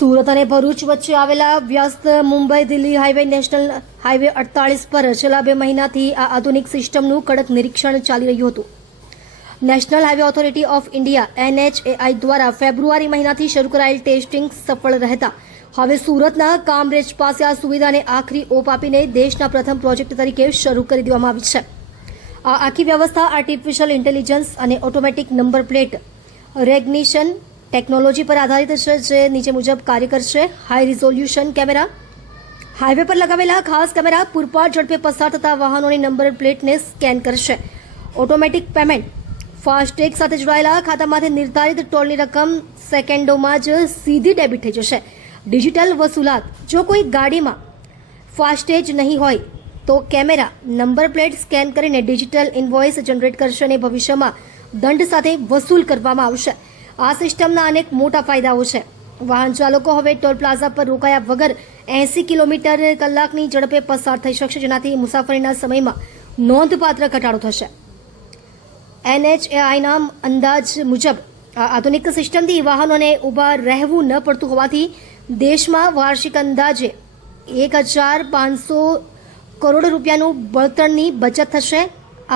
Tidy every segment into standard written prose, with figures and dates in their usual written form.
સુરત અને ભરૂચ વચ્ચે આવેલા વ્યસ્ત Mumbai Delhi highway national highway 48 પર છેલ્લા 2 મહિનાથી આ આધુનિક સિસ્ટમનું કડક નિરીક્ષણ ચાલી રહ્યું હતું. National highway authority of India NHAI દ્વારા ફેબ્રુઆરી મહિનાથી શરૂ કરાયેલ ટેસ્ટિંગ સફળ રહેતા હવે સુરતના કામરેજ પાસે આ સુવિધાને આખરી ઓપ આપીને દેશના પ્રથમ પ્રોજેક્ટ તરીકે શરૂ કરી દેવામાં આવી છે. આ આખી વ્યવસ્થા આર્ટિફિશિયલ ઇન્ટેલિજન્સ અને automatic number plate recognition technology પર આધારિત છે, જે નીચે મુજબ કાર્ય કરશે. High resolution camera. હાઈવે પર લગાવેલા ખાસ કેમેરા પૂરપાટ ઝડપે પસાર થતા વાહનોની નંબર પ્લેટને સ્કેન કરશે. Automatic payment. ફાસ્ટેગ સાથે જોડાયેલા ખાતામાંથી નિર્ધારિત ટોલની રકમ સેકન્ડોમાં જ સીધી ડેબિટ થઈ જશે. ડિજિટલ વસૂલાત. જો કોઈ ગાડીમાં ફાસ્ટેગ નહીં હોય તો કેમેરા નંબર પ્લેટ સ્કેન કરીને ડિજિટલ ઇનવોઇસ જનરેટ કરશે અને ભવિષ્યમાં દંડ સાથે વસૂલ કરવામાં આવશે. આ સિસ્ટમના અનેક મોટા ફાયદાઓ છે. વાહન ચાલકો હવે ટોલ પ્લાઝા પર રોકાયા વગર 80 કિલોમીટર કલાકની ઝડપે પસાર થઈ શકશે, જેનાથી મુસાફરીના સમયમાં નોંધપાત્ર ઘટાડો થશે. NHAIના અંદાજ મુજબ આ આધુનિક સિસ્ટમથી વાહનોને ઊભા રહેવું ન પડતું હોવાથી દેશમાં વાર્ષિક અંદાજે 1,500 કરોડ રૂપિયાનું બળતણની બચત થશે.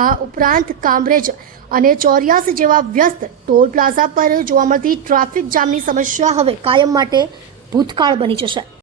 આ ઉપરાંત કામરેજ અને 84 જેવા વ્યસ્ત ટોલ પ્લાઝા પર જોવા મળતી ટ્રાફિક જામની સમસ્યા હવે કાયમ માટે ભૂતકાળ બની જશે.